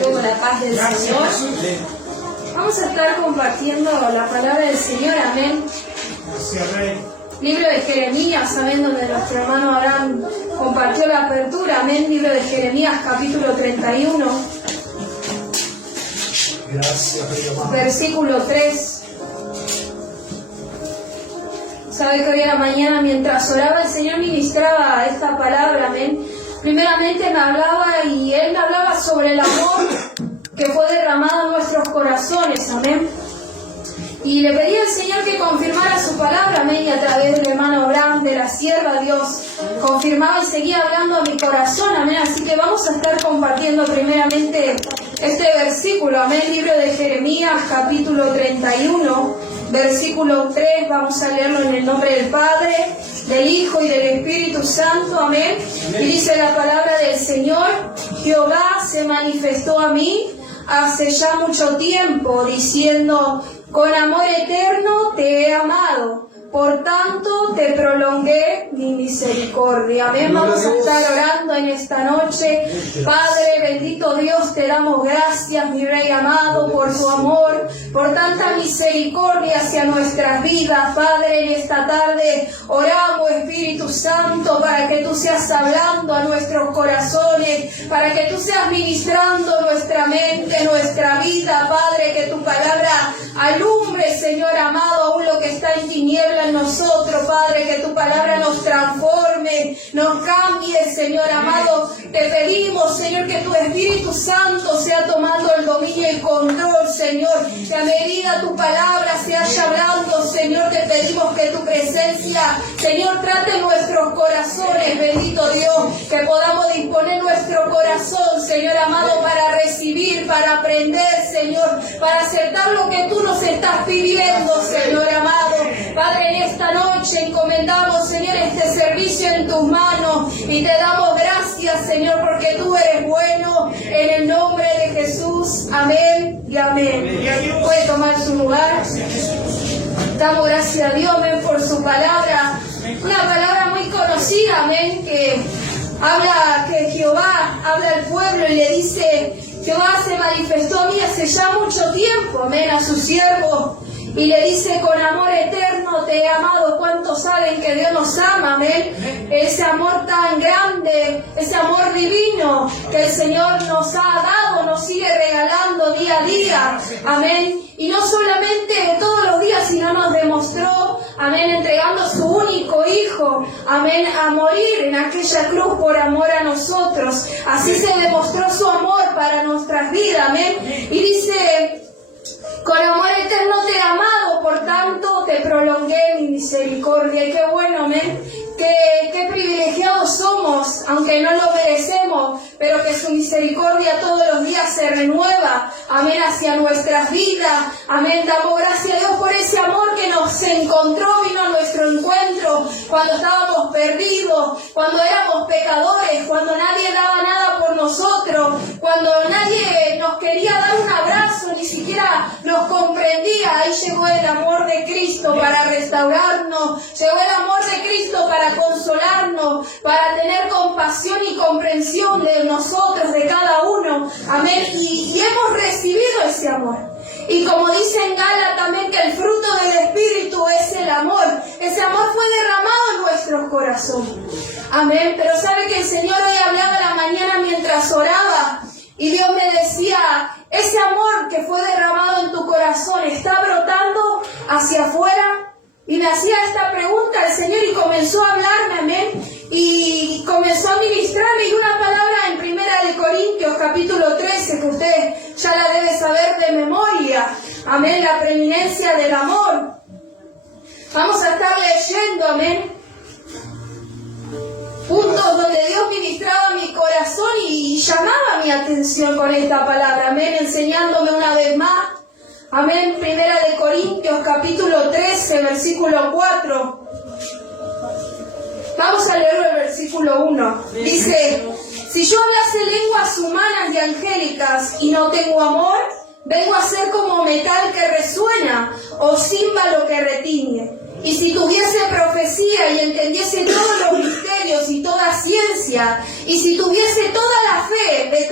todos la paz del Señor. Vamos a estar compartiendo la palabra del Señor, amén. Libro de Jeremías, amén, donde nuestro hermano Abraham compartió la apertura, amén. Libro de Jeremías, capítulo 31. Versículo 3. Sabe que hoy a la mañana, mientras oraba, el Señor ministraba esta palabra, amén. Primeramente me hablaba y Él me hablaba sobre el amor que fue derramado en nuestros corazones, amén. Y le pedí al Señor que confirmara su palabra, amén, y a través del hermano Abraham, de la sierva, Dios confirmaba y seguía hablando a mi corazón, amén. Así que vamos a estar compartiendo primeramente este versículo, amén, libro de Jeremías, capítulo 31, versículo 3, vamos a leerlo en el nombre del Padre, del Hijo y del Espíritu Santo, amén. Y dice la palabra del Señor: Jehová se manifestó a mí hace ya mucho tiempo, diciendo: con amor eterno te he amado, por tanto te prolongué mi misericordia. Amén. Vamos a estar orando en esta noche. Padre, bendito Dios, te damos gracias, mi Rey amado, por tu amor, por tanta misericordia hacia nuestras vidas. Padre, en esta tarde oramos, Espíritu Santo, para que tú seas hablando a nuestros corazones, para que tú seas ministrando nuestra mente, nuestra vida, Padre, que tu palabra alumbre, Señor amado, aún lo que está en tinieblas en nosotros, Padre, que tu palabra nos transforme, nos cambie, Señor amado. Te pedimos, Señor, que tu Espíritu Santo sea tomando el dominio y control, Señor, que a medida tu palabra se haya hablando, Señor, te pedimos que tu presencia, Señor, trate nuestros corazones, bendito Dios, que podamos disponer nuestro corazón, Señor amado, para recibir, para aprender, Señor, para aceptar lo que tú nos estás pidiendo, Señor amado. Padre, en esta noche encomendamos, Señor, este servicio en tus manos y te damos gracias, Señor, porque tú eres bueno, en el nombre de Jesús. Amén y amén. Puede tomar su lugar. Damos gracias a Dios, amén, por su palabra. Una palabra muy conocida, amén, que habla, que Jehová habla al pueblo y le dice: Jehová se manifestó a mí hace ya mucho tiempo, amén, a su siervo. Y le dice: con amor eterno te he amado. ¿Cuántos saben que Dios nos ama? Amén. Ese amor tan grande, ese amor divino que el Señor nos ha dado, nos sigue regalando día a día. Amén. Y no solamente todos los días, sino nos demostró, amén, entregando su único Hijo, amén, a morir en aquella cruz por amor a nosotros. Así se demostró su amor para nuestras vidas, amén. Y dice: con amor eterno te he amado, por tanto te prolongué mi misericordia. Y qué bueno, amén, qué privilegiados somos, aunque no lo merecemos, pero que su misericordia todos los días se renueva, amén, hacia nuestras vidas. Amén, damos gracias a Dios por ese amor que nos encontró, vino a nuestro encuentro cuando estábamos perdidos, cuando éramos pecadores, cuando nadie daba nada por nosotros, cuando nadie nos quería dar un abrazo, ni siquiera nos comprendía. Ahí llegó el amor de Cristo para restaurarnos, llegó el amor de Cristo para consolarnos, para tener compasión y comprensión de nosotros, de cada uno, amén, y hemos recibido ese amor. Y como dice en Gálatas también, que el fruto del Espíritu es el amor. Ese amor fue derramado en nuestros corazones, amén. Pero sabe que el Señor hoy hablaba a la mañana mientras oraba, y Dios me decía: ese amor que fue derramado en tu corazón está brotando hacia afuera. Y me hacía esta pregunta el Señor y comenzó a hablarme, amén, y comenzó a ministrarme. Y una palabra en 1 Corintios capítulo 13, que usted ya la debe saber de memoria, amén, la preeminencia del amor. Vamos a estar leyendo, amén, puntos donde Dios ministraba mi corazón y llamaba mi atención con esta palabra, amén, enseñándome una vez más. Amén. 1 Corintios capítulo 13, versículo 4. Vamos a leer el versículo 1. Dice: si yo hablase lenguas humanas y angélicas y no tengo amor, vengo a ser como metal que resuena o címbalo que retiñe. y si tuviese profecía y entendiese todos los misterios y toda ciencia, y si tuviese toda la fe de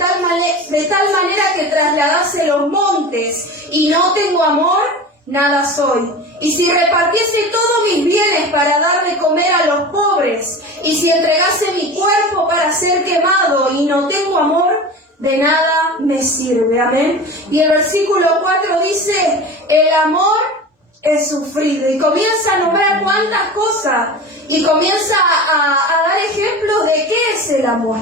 tal manera que trasladase los montes, y no tengo amor, nada soy. Y si repartiese todos mis bienes para dar de comer a los pobres, y si entregase mi cuerpo para ser quemado y no tengo amor, de nada me sirve. Amén. Y el versículo 4 dice, el amor es sufrido. Y comienza a nombrar cuántas cosas, y comienza a dar ejemplos de qué es el amor.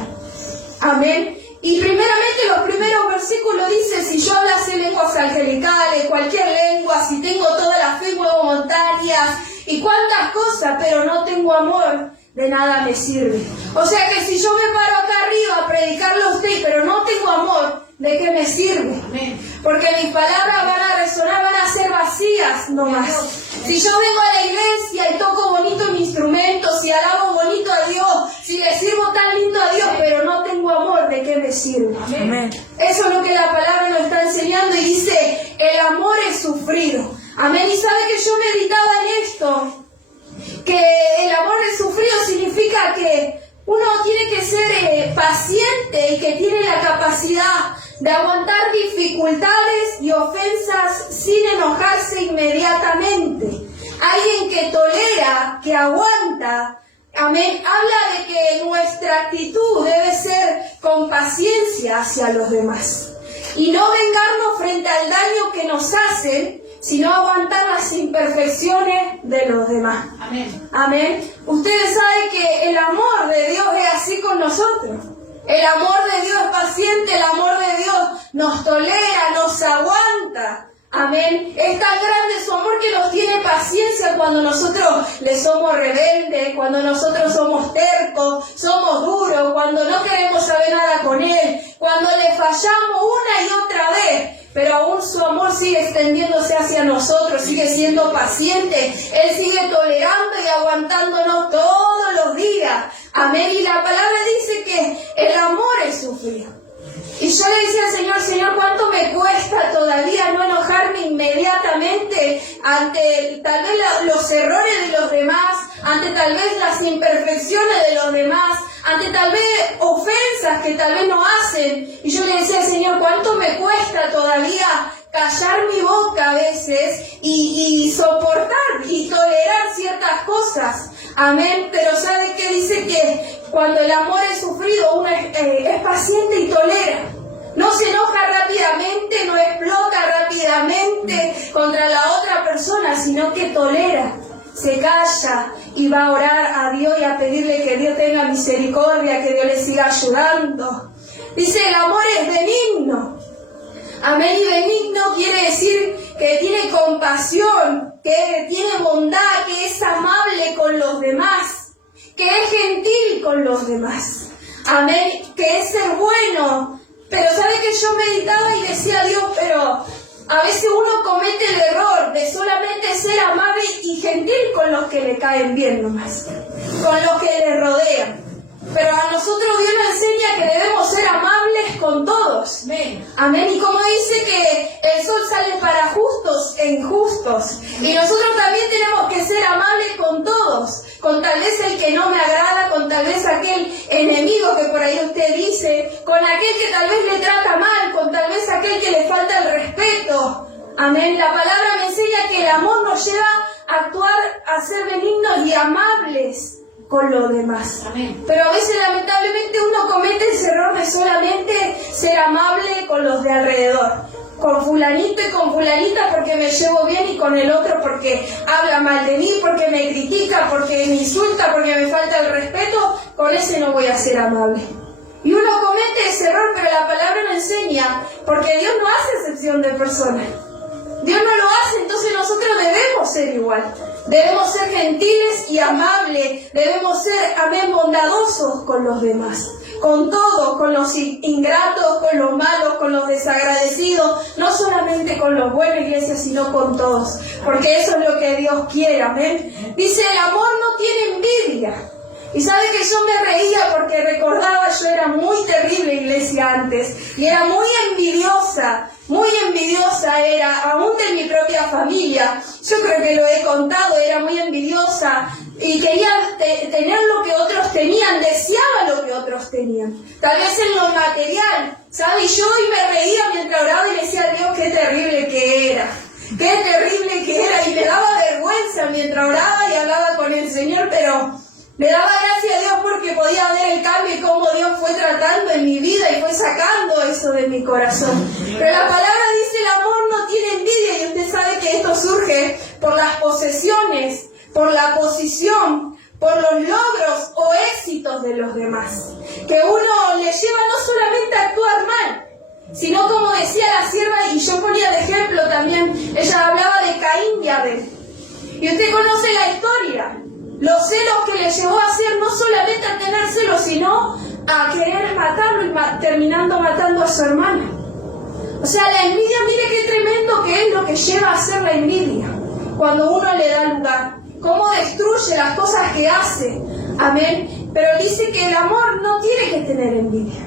Amén. Y primeramente los primeros versículos dice, si yo hablase lenguas angelicales, cualquier lengua, si tengo toda la fe, muevo montañas, y cuántas cosas, pero no tengo amor, de nada me sirve. O sea que si yo me paro acá arriba a predicarle a usted, pero no tengo amor, ¿de qué me sirve? Porque mis palabras van a resonar, van a ser vacías nomás. Si yo vengo a la iglesia y toco bonito mi instrumento, si alabo bonito a Dios, si le sirvo tan lindo a Dios, pero no tengo amor, ¿de qué me sirve? Amén. Eso es lo que la palabra nos está enseñando, y dice, el amor es sufrido. Amén. Y sabe que yo meditaba en esto, que el amor es sufrido significa que uno tiene que ser paciente y que tiene la capacidad de aguantar dificultades y ofensas sin enojarse inmediatamente. Alguien que tolera, que aguanta. Amén. Habla de que nuestra actitud debe ser con paciencia hacia los demás. Y no vengarnos frente al daño que nos hacen, sino aguantar las imperfecciones de los demás. Amén. Amén. Ustedes saben que el amor de Dios es así con nosotros. El amor de Dios es paciente, el amor de Dios nos tolera, nos aguanta. Amén. Es tan grande su amor que nos tiene paciencia cuando nosotros le somos rebeldes, cuando nosotros somos tercos, somos duros, cuando no queremos saber nada con Él, cuando le fallamos una y otra vez. Pero aún su amor sigue extendiéndose hacia nosotros, sigue siendo paciente. Él sigue tolerando y aguantándonos todos los días. Amén. Y la palabra dice que el amor es sufrido. Y yo le decía al Señor, Señor, ¿cuánto me cuesta todavía no enojarme inmediatamente ante tal vez los errores de los demás, ante tal vez las imperfecciones de los demás, ante tal vez ofensas que tal vez no hacen? Y yo le decía al Señor, ¿cuánto me cuesta todavía callar mi boca a veces y soportar y tolerar ciertas cosas? Amén. Pero ¿sabe qué? Dice que cuando el amor es sufrido, uno es paciente y tolera. No se enoja rápidamente, no explota rápidamente contra la otra persona, sino que tolera, se calla y va a orar a Dios y a pedirle que Dios tenga misericordia, que Dios le siga ayudando. Dice, el amor es benigno. Amén. Y benigno quiere decir que tiene compasión, que tiene bondad, que es amable con los demás, que es gentil con los demás. Amén. Que es ser bueno. Pero ¿sabe que yo meditaba y decía a Dios, pero a veces uno comete el error de solamente ser amable y gentil con los que le caen bien nomás, con los que le rodean? Pero a nosotros Dios nos enseña que debemos ser amables con todos. Amén. Y como dice que el sol sale para justos e injustos. Y nosotros también tenemos que ser amables con todos. Con tal vez el que no me agrada, con tal vez aquel enemigo que por ahí usted dice, con aquel que tal vez le trata mal, con tal vez aquel que le falta el respeto. Amén. La palabra me enseña que el amor nos lleva a actuar, a ser benignos y amables con los demás. Amén. Pero a veces lamentablemente uno comete ese error de solamente ser amable con los de alrededor, con fulanito y con fulanita porque me llevo bien, y con el otro porque habla mal de mí, porque me critica, porque me insulta, porque me falta el respeto. Con ese no voy a ser amable. Y uno comete ese error, pero la palabra nos enseña, porque Dios no hace excepción de personas. Dios no lo hace, entonces nosotros debemos ser igual. Debemos ser gentiles y amables. Debemos ser, amén, bondadosos con los demás. Con todos, con los ingratos, con los malos, con los desagradecidos. No solamente con los buenos, iglesia, sino con todos. Porque eso es lo que Dios quiere, amén. Dice, el amor no tiene envidia. Y sabe que yo me reía porque recordaba, yo era muy terrible, iglesia, antes, y era muy envidiosa era, aún de mi propia familia. Yo creo que lo he contado, era muy envidiosa y quería tener lo que otros tenían, deseaba lo que otros tenían, tal vez en lo material, ¿sabe? Y yo me reía mientras oraba y le decía a Dios qué terrible que era, y me daba vergüenza mientras oraba y hablaba con el Señor, pero le daba gracias a Dios porque podía ver el cambio y cómo Dios fue tratando en mi vida y fue sacando eso de mi corazón. Pero la palabra dice, el amor no tiene envidia, y usted sabe que esto surge por las posesiones, por la posición, por los logros o éxitos de los demás, que uno le lleva no solamente a actuar mal, sino como decía la sierva, y yo ponía de ejemplo también, ella hablaba de Caín y Abel. Y usted conoce la historia, los celos que le llevó a hacer, no solamente a tener celos, sino a querer matarlo y terminando matando a su hermana. O sea, la envidia, mire qué tremendo que es lo que lleva a hacer la envidia, cuando uno le da lugar, cómo destruye las cosas que hace, amén. Pero dice que el amor no tiene que tener envidia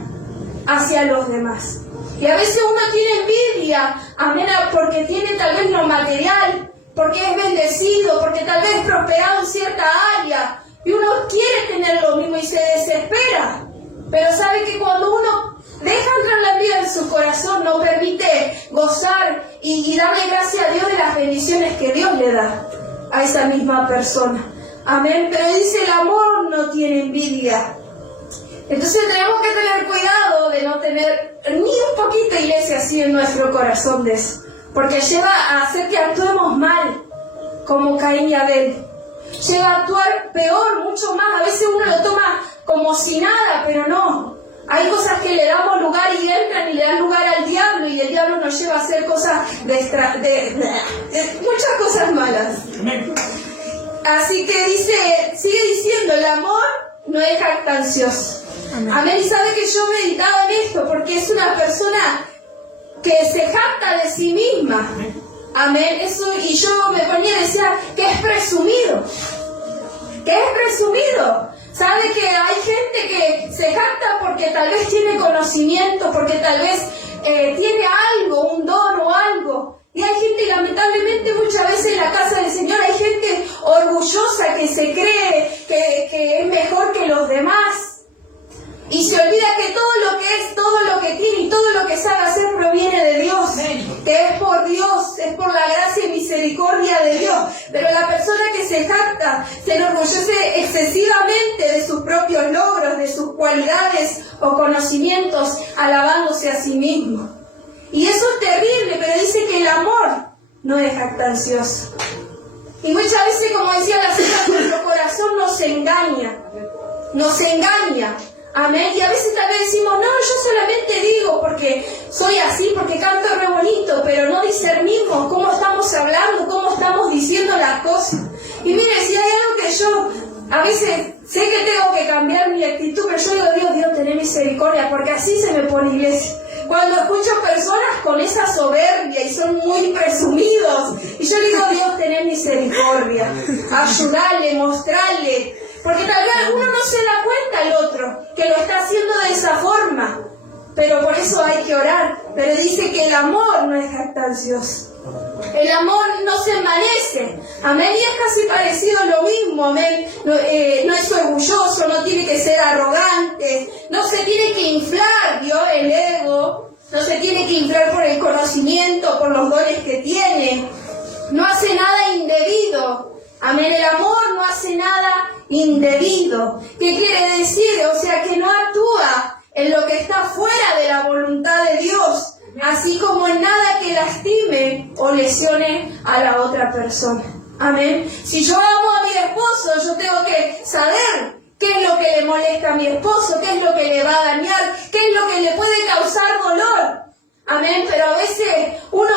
hacia los demás. Y a veces uno tiene envidia, amén, porque tiene tal vez lo material, porque es bendecido, porque tal vez es prosperado en cierta área, y uno quiere tener lo mismo y se desespera. Pero sabe que cuando uno deja entrar la envidia en su corazón, no permite gozar y darle gracias a Dios de las bendiciones que Dios le da a esa misma persona. Amén. Pero dice, el amor no tiene envidia. Entonces tenemos que tener cuidado de no tener ni un poquito, iglesia, así en nuestro corazón de eso, porque lleva a hacer que actuemos mal, como Caín y Abel. Llega a actuar peor, mucho más. A veces uno lo toma como si nada, pero no. Hay cosas que le damos lugar y entran y le dan lugar al diablo, y el diablo nos lleva a hacer cosas muchas cosas malas. Así que sigue diciendo, el amor no es jactancioso. Amén. Y sabe que yo meditaba en esto, porque es una persona que se jacta de sí misma. Amén. Eso, y yo me ponía y decía, que es presumido. Sabe que hay gente que se jacta porque tal vez tiene conocimiento, porque tal vez tiene algo, un don o algo. Y hay gente, lamentablemente, muchas veces en la casa del Señor hay gente orgullosa que se cree que es mejor que los demás. Y se olvida que todo lo que es, todo lo que tiene y todo lo que sabe hacer proviene de Dios. Que es por Dios, es por la gracia y misericordia de Dios. Pero la persona que se jacta, se enorgullece excesivamente de sus propios logros, de sus cualidades o conocimientos, alabándose a sí mismo. Y eso es terrible, pero dice que el amor no es jactancioso. Y muchas veces, como decía la señora, nuestro corazón nos engaña. Amén. Y a veces tal vez decimos, no, yo solamente digo porque soy así, porque canto re bonito, pero no discernimos cómo estamos hablando, cómo estamos diciendo las cosas. Y mire, si hay algo que yo a veces sé que tengo que cambiar mi actitud, pero yo digo, Dios, ten misericordia, porque así se me pone, iglesia. Cuando escucho personas con esa soberbia y son muy presumidos, y yo digo, Dios, ten misericordia, ayudarle, mostrarle. Porque tal vez uno no se da cuenta al otro que lo está haciendo de esa forma, pero por eso hay que orar. Pero dice que el amor no es jactancioso, el amor no se envanece, amén, y es casi parecido a lo mismo, amén. No es orgulloso, no tiene que ser arrogante, no se tiene que inflar, ¿vio? El ego, no se tiene que inflar por el conocimiento, por los dones que tiene, no hace nada indebido. Amén, el amor no hace nada indebido. ¿Qué quiere decir? O sea, que no actúa en lo que está fuera de la voluntad de Dios, así como en nada que lastime o lesione a la otra persona. Amén. Si yo amo a mi esposo, yo tengo que saber qué es lo que le molesta a mi esposo, qué es lo que le va a dañar, qué es lo que le puede causar dolor. Amén, pero a veces uno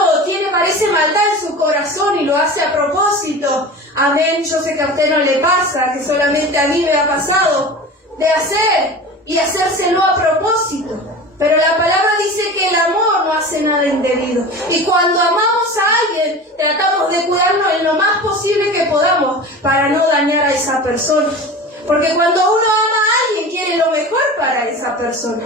parece maldad en su corazón y lo hace a propósito. Amén, yo sé que a usted no le pasa, que solamente a mí me ha pasado, de hacer y hacérselo a propósito. Pero la palabra dice que el amor no hace nada indebido. Y cuando amamos a alguien, tratamos de cuidarnos en lo más posible que podamos para no dañar a esa persona. Porque cuando uno ama a alguien, quiere lo mejor para esa persona.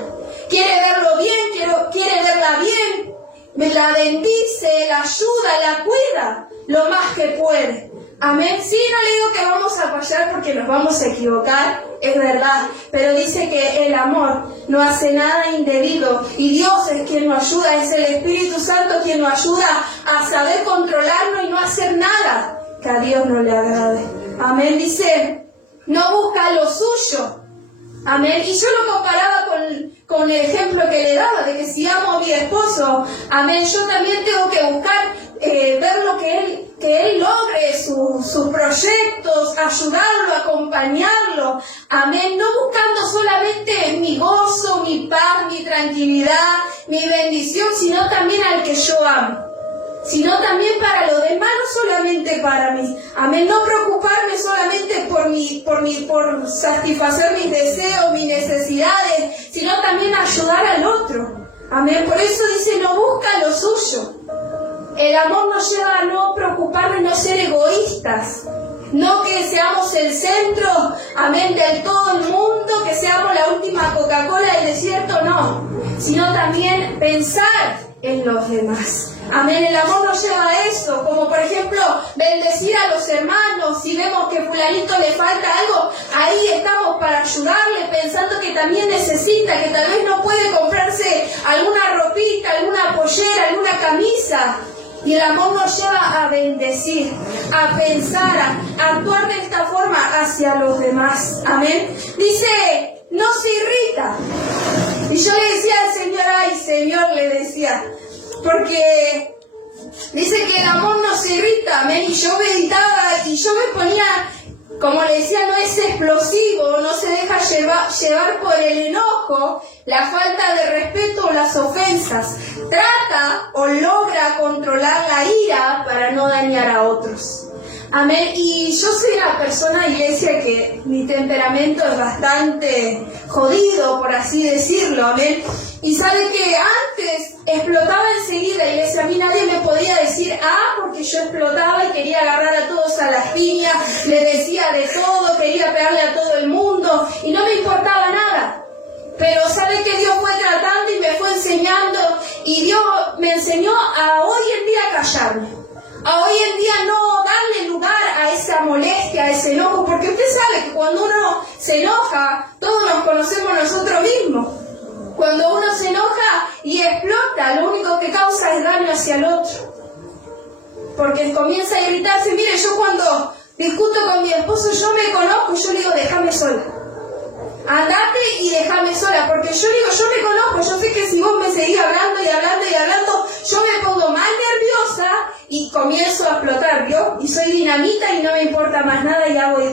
Quiere verlo bien, quiere verla bien, la bendice, la ayuda, la cuida lo más que puede. Amén. Sí, no le digo que vamos a fallar porque nos vamos a equivocar, es verdad, pero dice que el amor no hace nada indebido y Dios es quien nos ayuda, es el Espíritu Santo quien nos ayuda a saber controlarnos y no hacer nada que a Dios no le agrade. Amén. Dice, no busca lo suyo. Amén. Y yo lo comparaba con el ejemplo que le daba, de que si amo a mi esposo, amén, yo también tengo que buscar ver lo que él logre, sus proyectos, ayudarlo, acompañarlo, amén, no buscando solamente mi gozo, mi paz, mi tranquilidad, mi bendición, sino también al que yo amo, sino también para los demás, no solamente para mí, amén, no preocuparme solamente por satisfacer mis deseos, mis necesidades, sino también ayudar al otro, amén, por eso dice, no busca lo suyo. El amor nos lleva a no preocuparnos, no ser egoístas, no que seamos el centro, amén, del todo el mundo, que seamos la última Coca-Cola del desierto, no, sino también pensar en los demás. Amén, el amor nos lleva a eso, como por ejemplo, bendecir a los hermanos, si vemos que fulanito le falta algo, ahí estamos para ayudarle, pensando que también necesita, que tal vez no puede comprarse alguna ropita, alguna pollera, alguna camisa. Y el amor nos lleva a bendecir, a pensar, a actuar de esta forma hacia los demás. Amén. Dice, no se irrita. Y yo le decía al Señor, ay Señor, le decía, porque dice que el amor no se irrita. Amén. Y yo meditaba y yo me ponía, como le decía, no es explosivo, no se deja llevar por el enojo, la falta de respeto o las ofensas. Trata o logra controlar la ira para no dañar a otros. Amén. Y yo soy una persona, iglesia, que mi temperamento es bastante jodido, por así decirlo. Amén. Y sabe que antes explotaba enseguida, iglesia. A mí nadie me podía decir porque yo explotaba y quería agarrar a todos a las piñas, le decía de todo, quería pegarle a todo el mundo y no me importaba nada. Pero sabe que Dios fue tratando y me fue enseñando, y Dios me enseñó a hoy en día callarme, a hoy en día no darle lugar a esa molestia, a ese enojo, porque usted sabe que cuando uno se enoja, todos nos conocemos nosotros mismos. Cuando uno se enoja y explota, lo único que causa es daño hacia el otro, porque comienza a irritarse. Mire, yo cuando discuto con mi esposo, yo me conozco, yo le digo, déjame sola. Andate y déjame sola, porque yo digo, yo me conozco, yo sé que si vos me seguís hablando y hablando y hablando, yo me pongo más nerviosa y comienzo a explotar, ¿vio? Y soy dinamita y no me importa más nada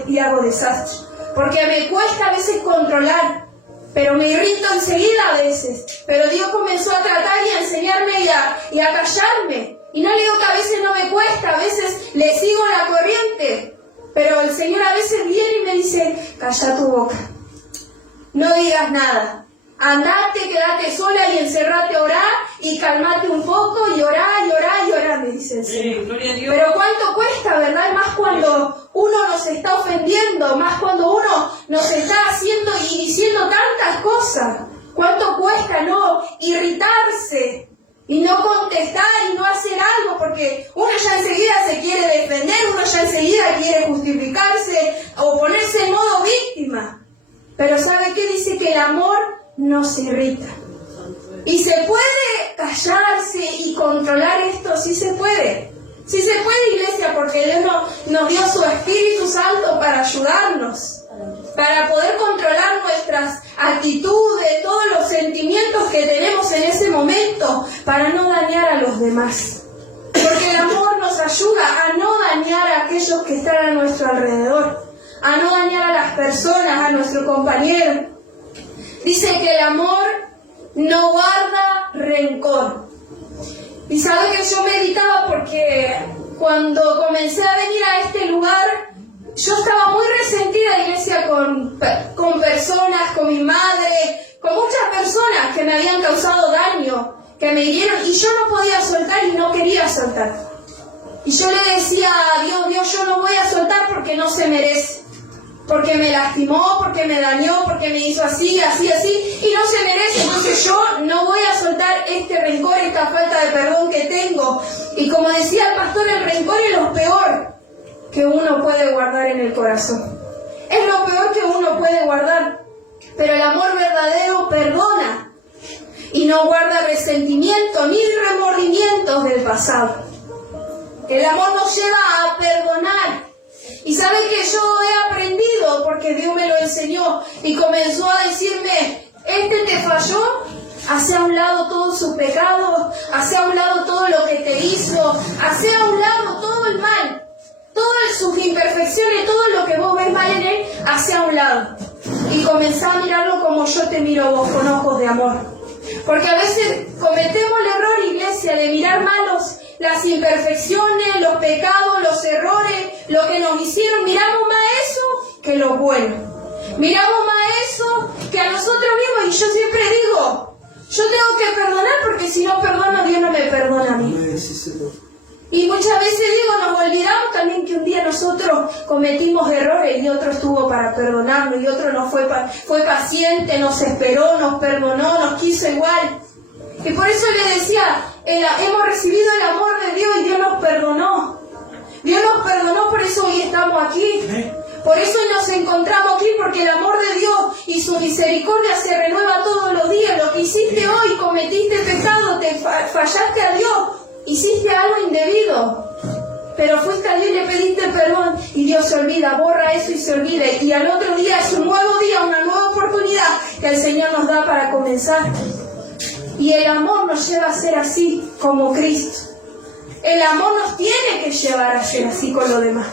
y hago desastre. Porque me cuesta a veces controlar, pero me irrito enseguida a veces. Pero Dios comenzó a tratar y a enseñarme y a callarme. Y no le digo que a veces no me cuesta, a veces le sigo la corriente. Pero el Señor a veces viene y me dice, calla tu boca. No digas nada, andate, quédate sola y encerrate a orar y calmate un poco y orá, me dice el Señor. Gloria a Dios. Pero cuánto cuesta, ¿verdad? Más cuando uno nos está ofendiendo, más cuando uno nos está haciendo y diciendo tantas cosas. Cuánto cuesta no irritarse y no contestar y no hacer algo, porque uno ya enseguida se quiere defender, uno ya enseguida quiere justificarse o ponerse en modo víctima. Pero ¿sabe qué? Dice que el amor no se irrita. ¿Y se puede callarse y controlar esto? Sí se puede. Sí se puede, iglesia, porque Dios nos dio su Espíritu Santo para ayudarnos, para poder controlar nuestras actitudes, todos los sentimientos que tenemos en ese momento, para no dañar a los demás. Porque el amor nos ayuda a no dañar a aquellos que están a nuestro alrededor, a no dañar a las personas, a nuestro compañero. Dice que el amor no guarda rencor. Y sabe que yo meditaba porque cuando comencé a venir a este lugar, yo estaba muy resentida, iglesia, con personas, con mi madre, con muchas personas que me habían causado daño, que me hirieron, y yo no podía soltar y no quería soltar. Y yo le decía a Dios, yo no voy a soltar porque no se merece. porque me lastimó, porque me dañó, porque me hizo así, así, así, y no se merece. Entonces yo no voy a soltar este rencor, esta falta de perdón que tengo. Y como decía el pastor, el rencor es lo peor que uno puede guardar en el corazón. Es lo peor que uno puede guardar. Pero el amor verdadero perdona y no guarda resentimiento ni remordimientos del pasado. El amor nos lleva a perdonar. Y sabe que yo he aprendido, porque Dios me lo enseñó y comenzó a decirme: este te falló, hace a un lado todos sus pecados, hace a un lado todo lo que te hizo, hace a un lado todo el mal, todas sus imperfecciones, todo lo que vos ves mal en él, hace a un lado. Y comenzá a mirarlo como yo te miro vos, con ojos de amor. Porque a veces cometemos el error, iglesia, de mirar malos las imperfecciones, los pecados, los errores, lo que nos hicieron. Miramos más eso que lo bueno. Miramos más eso que a nosotros mismos. Y yo siempre digo, yo tengo que perdonar, porque si no perdono, Dios no me perdona a mí. Y muchas veces digo, nos olvidamos también que un día nosotros cometimos errores y otro estuvo para perdonarnos, y otro nos fue paciente, nos esperó, nos perdonó, nos quiso igual. Y por eso le decía, hemos recibido el amor de Dios y Dios nos perdonó. Dios nos perdonó, por eso hoy estamos aquí. Por eso nos encontramos aquí, porque el amor de Dios y su misericordia se renueva todos los días. Lo que hiciste hoy, cometiste pecado, te fallaste a Dios, hiciste algo indebido, pero fuiste a Dios y le pediste perdón, y Dios se olvida, borra eso y se olvida. Y al otro día es un nuevo día, una nueva oportunidad que el Señor nos da para comenzar. Y el amor nos lleva a ser así como Cristo. El amor nos tiene que llevar a ser así con los demás,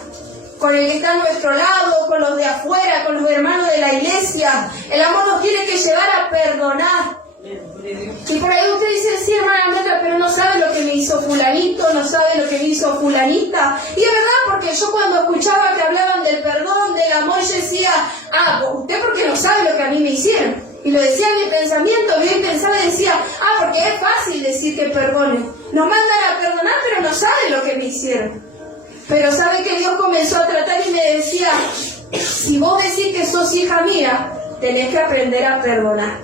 con el que está a nuestro lado, con los de afuera, con los hermanos de la iglesia. El amor nos tiene que llevar a perdonar. Y por ahí usted dice: sí, hermana Metra, pero no sabe lo que me hizo fulanito, no sabe lo que me hizo fulanita. Y es verdad, porque yo cuando escuchaba que hablaban del perdón, del amor, yo decía: usted porque no sabe lo que a mí me hicieron. Y lo decía en mi pensamiento, bien pensaba y decía: porque es fácil decir que perdone. Nos mandan a perdonar, pero no saben lo que me hicieron. Pero sabe que Dios comenzó a tratar y me decía: si vos decís que sos hija mía, tenés que aprender a perdonar.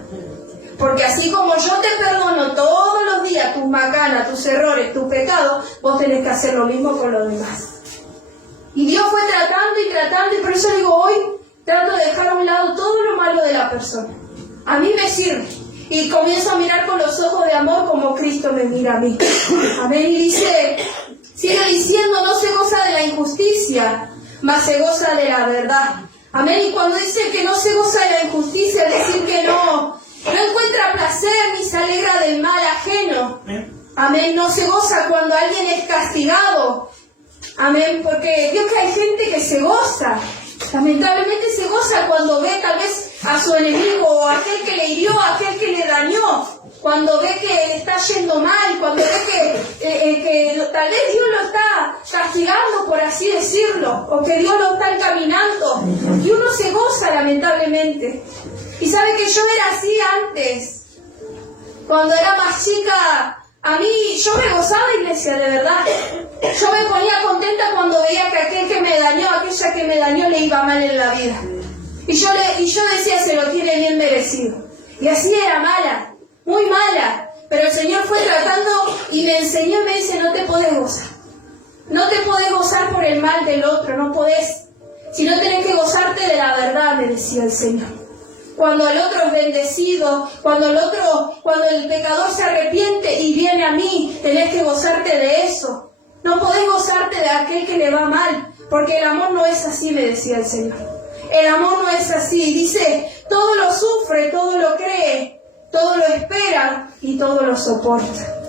Porque así como yo te perdono todos los días tus macanas, tus errores, tus pecados, vos tenés que hacer lo mismo con los demás. Y Dios fue tratando, y por eso digo, hoy trato de dejar a un lado todo lo malo de la persona. A mí me sirve. Y comienzo a mirar con los ojos de amor como Cristo me mira a mí. Amén. Y sigue diciendo: no se goza de la injusticia, mas se goza de la verdad. Amén. Y cuando dice que no se goza de la injusticia, es decir que no encuentra placer ni se alegra del mal ajeno. Amén. No se goza cuando alguien es castigado. Amén. Porque Dios, que hay gente que se goza. Lamentablemente se goza cuando ve tal vez a su enemigo, o a aquel que le hirió, a aquel que le dañó. Cuando ve que le está yendo mal, cuando ve que tal vez Dios lo está castigando, por así decirlo, o que Dios lo está encaminando. Y uno se goza, lamentablemente. Y sabe que yo era así antes. Cuando era más chica, a mí, yo me gozaba, iglesia, de verdad. Yo me ponía contenta cuando veía que aquel que me dañó, aquella que me dañó, le iba mal en la vida. Y yo decía: se lo tiene bien merecido. Y así era mala, muy mala. Pero el Señor fue tratando y me enseñó y me dice: no te podés gozar. No te podés gozar por el mal del otro, no podés. Si no tenés que gozarte de la verdad, me decía el Señor. Cuando el otro es bendecido, cuando el pecador se arrepiente y viene a mí, tenés que gozarte de eso. No podés gozarte de aquel que le va mal, porque el amor no es así, me decía el Señor. El amor no es así. Dice: todo lo sufre, todo lo cree, todo lo espera y todo lo soporta.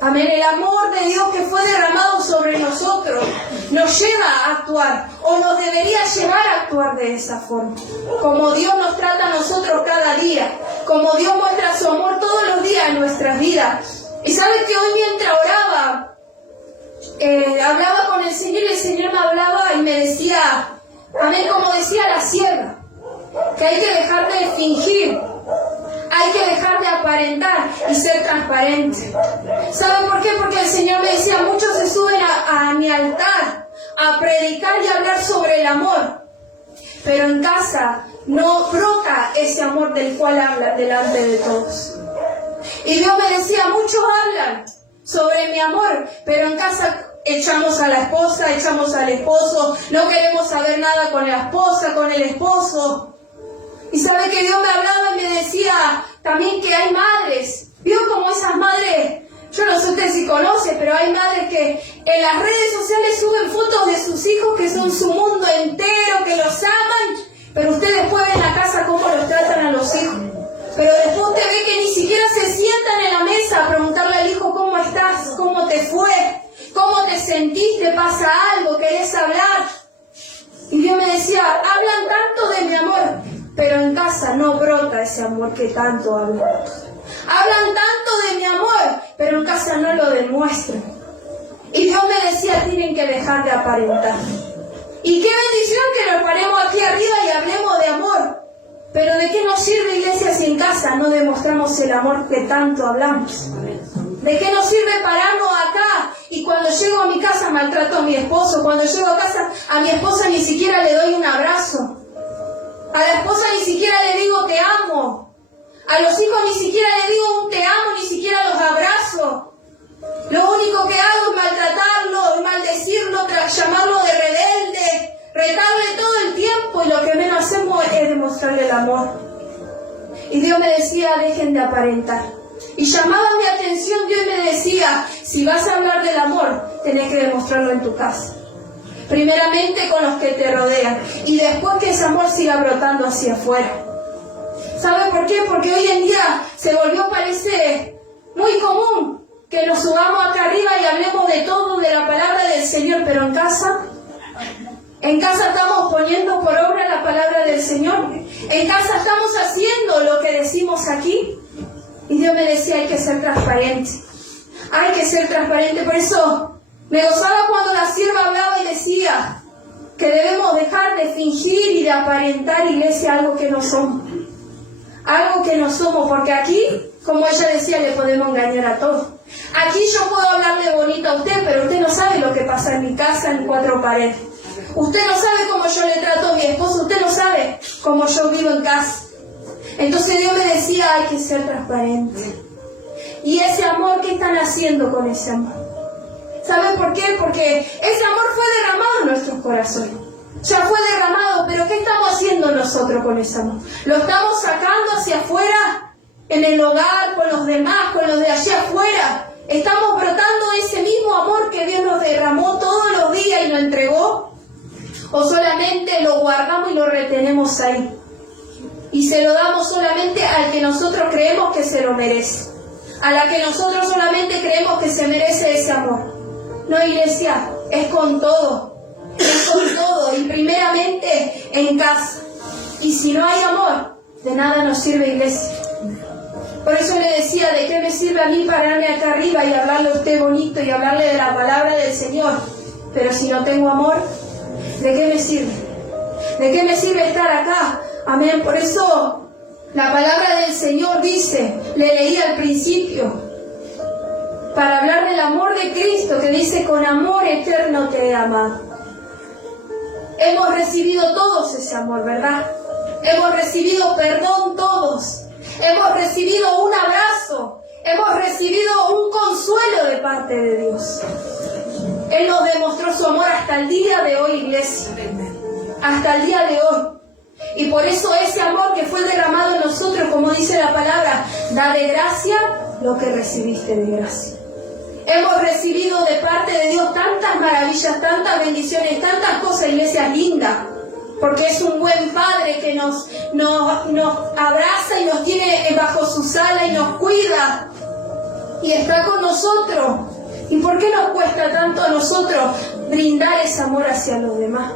Amén. El amor de Dios que fue derramado sobre nosotros nos lleva a actuar, o nos debería llevar a actuar de esa forma. Como Dios nos trata a nosotros cada día, como Dios muestra su amor todos los días en nuestras vidas. Y sabe que hoy mientras oraba, hablaba con el Señor, y el Señor me hablaba y me decía, amén, como decía la sierva, que hay que dejar de fingir. Hay que dejar de aparentar y ser transparente. ¿Saben por qué? Porque el Señor me decía: muchos se suben a mi altar a predicar y a hablar sobre el amor, pero en casa no brota ese amor del cual habla delante de todos. Y Dios me decía, muchos hablan sobre mi amor, pero en casa echamos a la esposa, echamos al esposo, no queremos saber nada con la esposa, con el esposo. Y sabe que Dios me hablaba y me decía también que hay madres. ¿Vio como esas madres? Yo no sé usted si conoce, pero hay madres que en las redes sociales suben fotos de sus hijos que son su mundo entero, que los aman, pero usted después ve en la casa cómo los tratan a los hijos. Pero después usted ve que ni siquiera se sientan en la mesa a preguntarle al hijo cómo estás, cómo te fue, cómo te sentiste, pasa algo, querés hablar. Y Dios me decía, hablan tanto de mi amor, pero en casa no brota ese amor que tanto hablan. Hablan tanto de mi amor, pero en casa no lo demuestran. Y Dios me decía, tienen que dejar de aparentar. Y qué bendición que nos paremos aquí arriba y hablemos de amor. Pero ¿de qué nos sirve, iglesia, si en casa no demostramos el amor que tanto hablamos? ¿De qué nos sirve pararnos acá y cuando llego a mi casa maltrato a mi esposo? Cuando llego a casa a mi esposa ni siquiera le doy un abrazo. A la esposa ni siquiera le digo te amo. A los hijos ni siquiera le digo un te amo, ni siquiera los abrazo. Lo único que hago es maltratarlo, maldecirlo, llamarlo de rebelde, retarle todo el tiempo, y lo que menos hacemos es demostrarle el amor. Y Dios me decía, dejen de aparentar. Y llamaba mi atención Dios y me decía, si vas a hablar del amor, tenés que demostrarlo en tu casa. Primeramente con los que te rodean, y después que ese amor siga brotando hacia afuera. ¿Sabe por qué? Porque hoy en día se volvió, parece muy común que nos subamos acá arriba y hablemos de todo, de la palabra del Señor, pero en casa estamos poniendo por obra la palabra del Señor. En casa estamos haciendo lo que decimos aquí. Y Dios me decía, hay que ser transparente. Hay que ser transparente. Por eso me gozaba cuando la sierva hablaba y decía que debemos dejar de fingir y de aparentar, iglesia, algo que no somos. Algo que no somos, porque aquí, como ella decía, le podemos engañar a todos. Aquí yo puedo hablarle bonito a usted, pero usted no sabe lo que pasa en mi casa en cuatro paredes. Usted no sabe cómo yo le trato a mi esposo, usted no sabe cómo yo vivo en casa. Entonces Dios me decía, hay que ser transparente. Y ese amor, ¿qué están haciendo con ese amor? ¿Saben por qué? Porque ese amor fue derramado en nuestros corazones. Ya fue derramado, pero ¿qué estamos haciendo nosotros con ese amor? ¿Lo estamos sacando hacia afuera? En el hogar, con los demás, con los de allá afuera. ¿Estamos brotando ese mismo amor que Dios nos derramó todos los días y nos entregó? ¿O solamente lo guardamos y lo retenemos ahí? Y se lo damos solamente al que nosotros creemos que se lo merece. A la que nosotros solamente creemos que se merece ese amor. No, iglesia, es con todo. Es con todo. Y primeramente en casa. Y si no hay amor, de nada nos sirve, iglesia. Por eso le decía, ¿de qué me sirve a mí pararme acá arriba y hablarle a usted bonito y hablarle de la palabra del Señor? Pero si no tengo amor, ¿de qué me sirve? ¿De qué me sirve estar acá? Amén. Por eso la palabra del Señor dice, le leí al principio, para hablar del amor de Cristo, que dice, con amor eterno te he amado. Hemos recibido todos ese amor, ¿verdad? Hemos recibido perdón todos. Hemos recibido un abrazo. Hemos recibido un consuelo de parte de Dios. Él nos demostró su amor hasta el día de hoy, iglesia. Hasta el día de hoy. Y por eso ese amor que fue derramado en nosotros, como dice la palabra, da de gracia lo que recibiste de gracia. Hemos recibido de parte de Dios tantas maravillas, tantas bendiciones, tantas cosas, iglesia, lindas. Porque es un buen Padre que nos abraza y nos tiene bajo su ala y nos cuida. Y está con nosotros. ¿Y por qué nos cuesta tanto a nosotros brindar ese amor hacia los demás?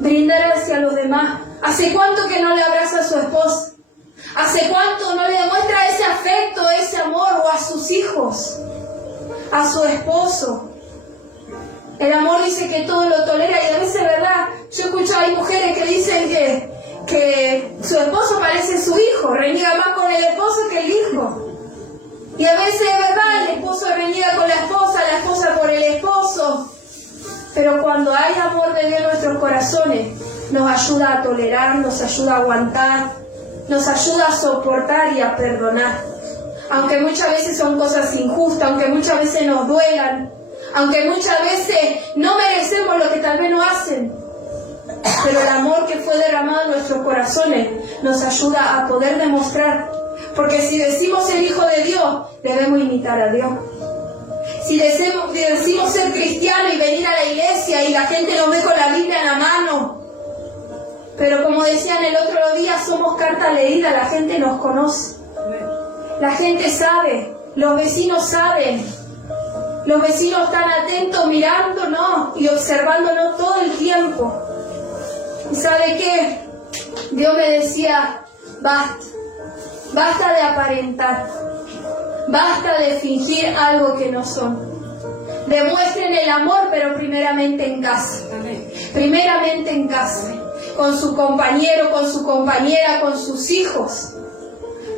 Brindar hacia los demás. ¿Hace cuánto que no le abraza a su esposa? ¿Hace cuánto no le demuestra ese afecto, ese amor, o a sus hijos? A su esposo. El amor dice que todo lo tolera, y a veces, ¿verdad? Yo escucho, hay mujeres que dicen que su esposo parece su hijo, reniega más con el esposo que el hijo. Y a veces es verdad, el esposo reniega con la esposa por el esposo. Pero cuando hay amor de Dios en nuestros corazones, nos ayuda a tolerar, nos ayuda a aguantar, nos ayuda a soportar y a perdonar. Aunque muchas veces son cosas injustas, aunque muchas veces nos duelan, aunque muchas veces no merecemos lo que tal vez nos hacen. Pero el amor que fue derramado en nuestros corazones nos ayuda a poder demostrar. Porque si decimos ser hijo de Dios, debemos imitar a Dios. Si decimos ser cristianos y venir a la iglesia y la gente nos ve con la Biblia en la mano, pero como decían el otro día, somos carta leída, la gente nos conoce. La gente sabe, los vecinos saben. Los vecinos están atentos mirándonos y observándonos todo el tiempo. ¿Y sabe qué? Dios me decía, basta de aparentar, basta de fingir algo que no son. Demuestren el amor, pero primeramente en casa. Primeramente en casa, con su compañero, con su compañera, con sus hijos.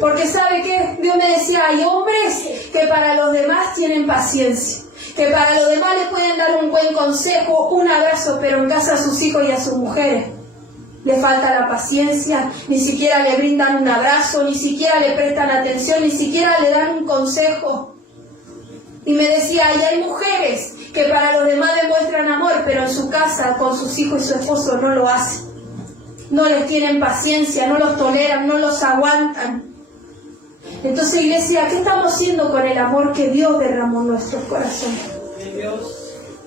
Porque ¿sabe qué? Dios me decía, hay hombres que para los demás tienen paciencia, que para los demás les pueden dar un buen consejo, un abrazo, pero en casa a sus hijos y a sus mujeres le falta la paciencia, ni siquiera le brindan un abrazo, ni siquiera le prestan atención, ni siquiera le dan un consejo. Y me decía, y hay mujeres que para los demás demuestran amor, pero en su casa, con sus hijos y su esposo, no lo hacen. No les tienen paciencia, no los toleran, no los aguantan. Entonces, iglesia, ¿qué estamos haciendo con el amor que Dios derramó en nuestros corazones?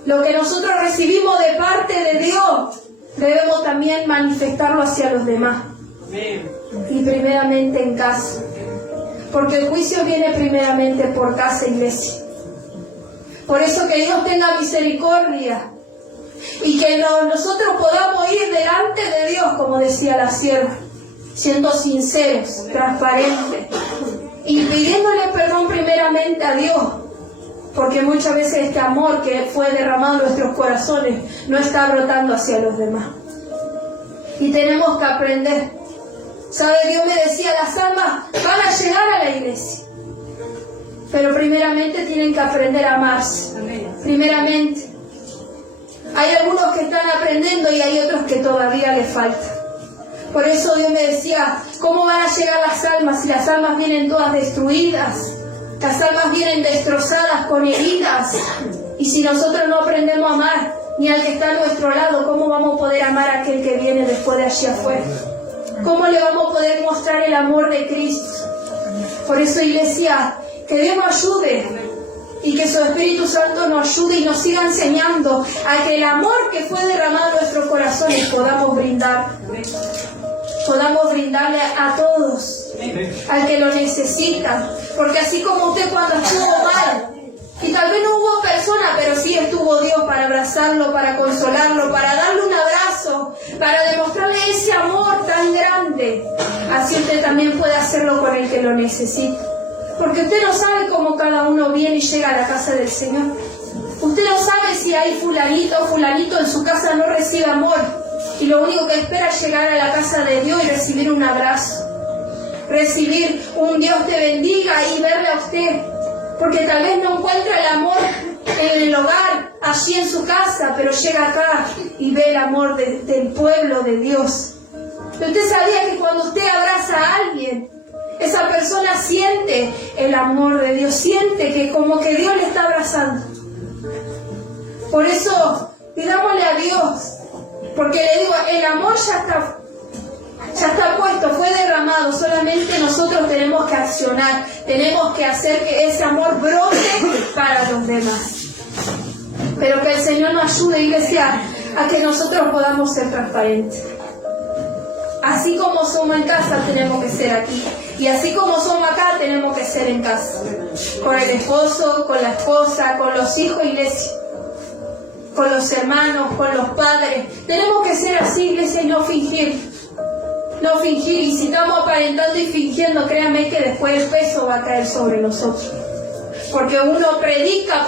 Lo que nosotros recibimos de parte de Dios, debemos también manifestarlo hacia los demás. Y primeramente en casa. Porque el juicio viene primeramente por casa, iglesia. Por eso que Dios tenga misericordia. Y que nosotros podamos ir delante de Dios, como decía la sierva, siendo sinceros, transparentes, y pidiéndole perdón primeramente a Dios, porque muchas veces este amor que fue derramado en nuestros corazones no está brotando hacia los demás. Y tenemos que aprender. ¿Sabe? Dios me decía, las almas van a llegar a la iglesia, pero primeramente tienen que aprender a amarse. Primeramente. Hay algunos que están aprendiendo y hay otros que todavía les falta. Por eso Dios me decía, ¿cómo van a llegar las almas si las almas vienen todas destruidas? Las almas vienen destrozadas con heridas. Y si nosotros no aprendemos a amar, ni al que está a nuestro lado, ¿cómo vamos a poder amar a aquel que viene después de allí afuera? ¿Cómo le vamos a poder mostrar el amor de Cristo? Por eso, iglesia, que Dios nos ayude y que su Espíritu Santo nos ayude y nos siga enseñando a que el amor que fue derramado en nuestros corazones podamos brindarle a todos, al que lo necesita. Porque así como usted cuando estuvo mal, y tal vez no hubo persona, pero sí estuvo Dios para abrazarlo, para consolarlo, para darle un abrazo, para demostrarle ese amor tan grande, así usted también puede hacerlo con el que lo necesita. Porque usted no sabe cómo cada uno viene y llega a la casa del Señor. Usted no sabe si hay fulanito o fulanito en su casa no recibe amor y lo único que espera es llegar a la casa de Dios y recibir un abrazo, recibir un Dios te bendiga y verle a usted, porque tal vez no encuentra el amor en el hogar, allí en su casa, pero llega acá y ve el amor del pueblo de Dios. Usted sabía que cuando usted abraza a alguien, esa persona siente el amor de Dios, siente que como que Dios le está abrazando. Por eso, pidámosle a Dios, porque le digo, el amor ya está puesto, fue derramado, solamente nosotros tenemos que accionar, tenemos que hacer que ese amor brote para los demás. Pero que el Señor nos ayude, iglesia, a que nosotros podamos ser transparentes. Así como somos en casa, tenemos que ser aquí. Y así como somos acá, tenemos que ser en casa. Con el esposo, con la esposa, con los hijos, iglesia. Con los hermanos, con los padres. Tenemos que ser así, iglesia, y no fingir. No fingir. Y si estamos aparentando y fingiendo, créanme que después el peso va a caer sobre nosotros. Porque uno predica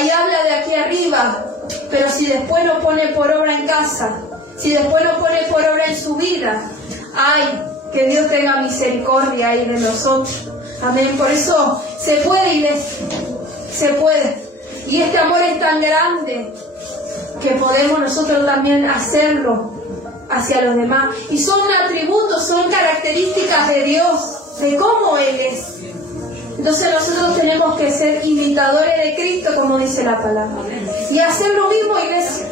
y habla de aquí arriba. Pero si después lo pone por obra en casa, si después lo pone por obra en su vida, ¡ay! Que Dios tenga misericordia ahí de nosotros. Amén. Por eso se puede, iglesia. Se puede. Y este amor es tan grande que podemos nosotros también hacerlo hacia los demás. Y son atributos, son características de Dios, de cómo Él es. Entonces nosotros tenemos que ser imitadores de Cristo, como dice la palabra. Y hacer lo mismo, iglesia.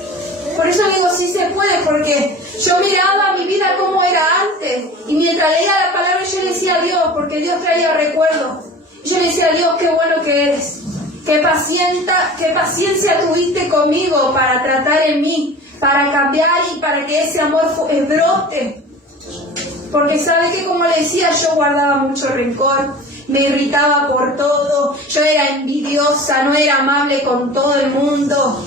Por eso digo, sí se puede, porque yo miraba mi vida como era antes. Y mientras leía la palabra yo le decía a Dios, porque Dios traía recuerdos. Yo le decía a Dios, qué bueno que eres. Qué paciencia tuviste conmigo para tratar en mí, para cambiar y para que ese amor brote. Porque sabe que, como le decía, yo guardaba mucho rencor. Me irritaba por todo, yo era envidiosa, no era amable con todo el mundo.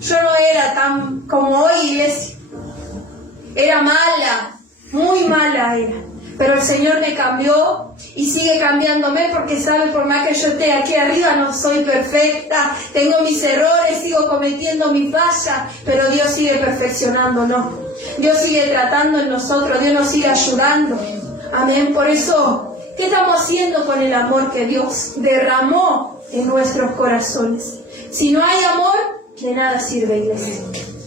Yo no era tan como hoy, iglesia. Era mala, muy mala era. Pero el Señor me cambió y sigue cambiándome, porque sabe, por más que yo esté aquí arriba, no soy perfecta, tengo mis errores, sigo cometiendo mis fallas, pero Dios sigue perfeccionándonos. Dios sigue tratando en nosotros, Dios nos sigue ayudando. Amén. Por eso, ¿qué estamos haciendo con el amor que Dios derramó en nuestros corazones? Si no hay amor, de nada sirve, iglesia.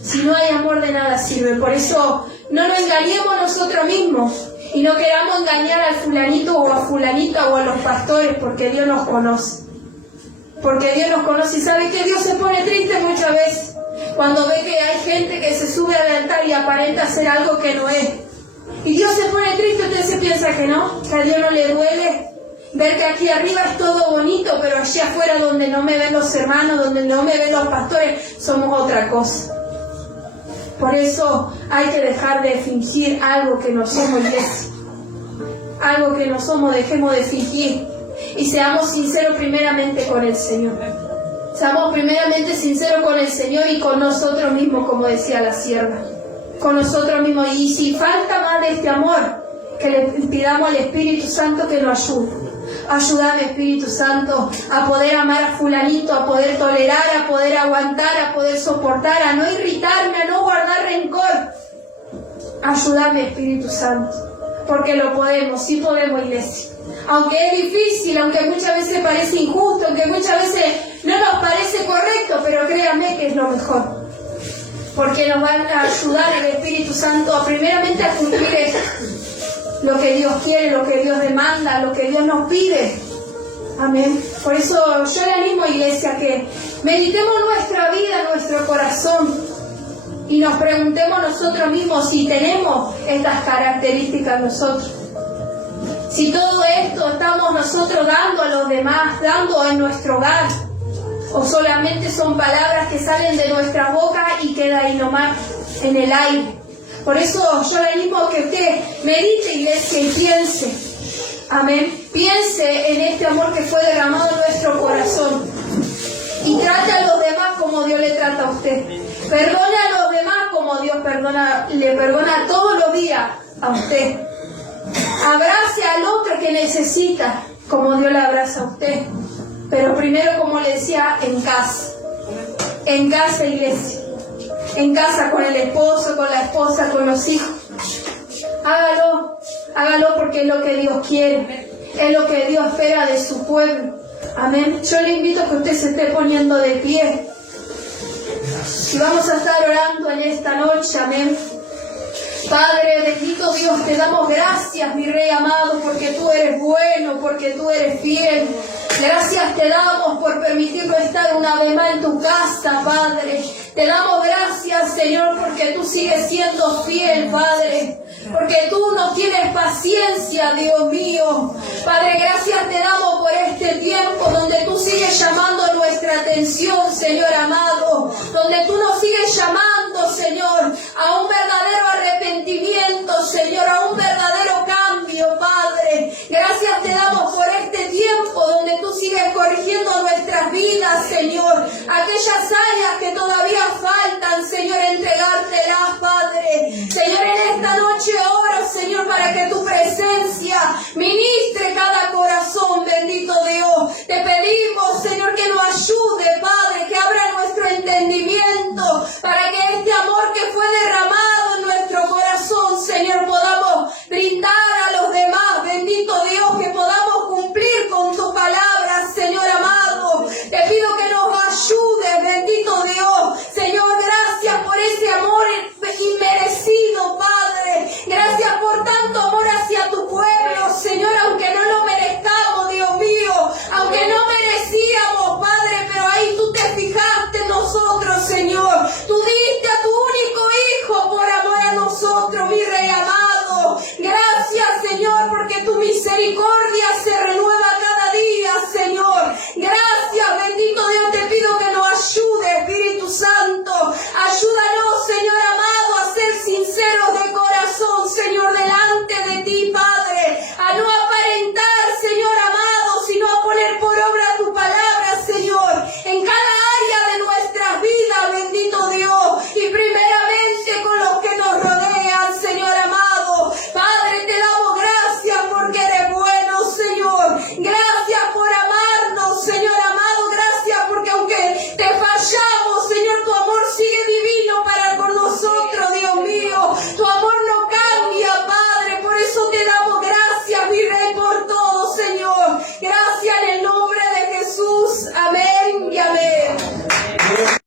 Si no hay amor, de nada sirve. Por eso no nos engañemos nosotros mismos y no queramos engañar al fulanito o a fulanita o a los pastores, porque Dios nos conoce. Porque Dios nos conoce y sabe que Dios se pone triste muchas veces cuando ve que hay gente que se sube al altar y aparenta hacer algo que no es. Y Dios se pone triste. ¿Usted se piensa que no? ¿Que a Dios no le duele ver que aquí arriba es todo bonito, pero allí afuera, donde no me ven los hermanos, donde no me ven los pastores, somos otra cosa? Por eso hay que dejar de fingir algo que no somos, iglesia. Algo que no somos, dejemos de fingir. Y seamos sinceros primeramente con el Señor. Seamos primeramente sinceros con el Señor y con nosotros mismos, como decía la sierva. Con nosotros mismos. Y si falta más de este amor, que le pidamos al Espíritu Santo que nos ayude. Ayúdame, Espíritu Santo, a poder amar a fulanito, a poder tolerar, a poder aguantar, a poder soportar, a no irritarme, a no guardar rencor. Ayúdame, Espíritu Santo, porque lo podemos, sí podemos, iglesia. Aunque es difícil, aunque muchas veces parece injusto, aunque muchas veces no nos parece correcto, pero créanme que es lo mejor. Porque nos van a ayudar el Espíritu Santo primeramente a cumplir esto. Lo que Dios quiere, lo que Dios demanda, lo que Dios nos pide. Amén. Por eso yo le animo, iglesia, que meditemos nuestra vida, nuestro corazón, y nos preguntemos nosotros mismos si tenemos estas características nosotros. Si todo esto estamos nosotros dando a los demás, dando en nuestro hogar, o solamente son palabras que salen de nuestra boca y queda ahí nomás en el aire. Por eso yo le animo a que usted medite, iglesia, y piense. Amén. Piense en este amor que fue derramado en nuestro corazón. Y trate a los demás como Dios le trata a usted. Perdone a los demás como Dios le perdona todos los días a usted. Abrace al otro que necesita como Dios le abraza a usted. Pero primero, como le decía, en casa. En casa, iglesia. En casa, con el esposo, con la esposa, con los hijos. Hágalo porque es lo que Dios quiere. Es lo que Dios espera de su pueblo. Amén. Yo le invito a que usted se esté poniendo de pie. Y vamos a estar orando en esta noche. Amén. Padre, bendito Dios, te damos gracias, mi Rey amado, porque tú eres bueno, porque tú eres fiel. Gracias te damos por permitirnos estar una vez más en tu casa, Padre. Te damos gracias, Señor, porque tú sigues siendo fiel, Padre. Porque tú no tienes paciencia, Dios mío. Padre, gracias te damos por este tiempo donde tú sigues llamando nuestra atención, Señor amado. Donde tú nos sigues llamando, Señor, a un verdadero arrepentimiento, Señor, a un verdadero cambio, Padre. Gracias te damos por este tiempo donde tú sigues corrigiendo nuestras vidas.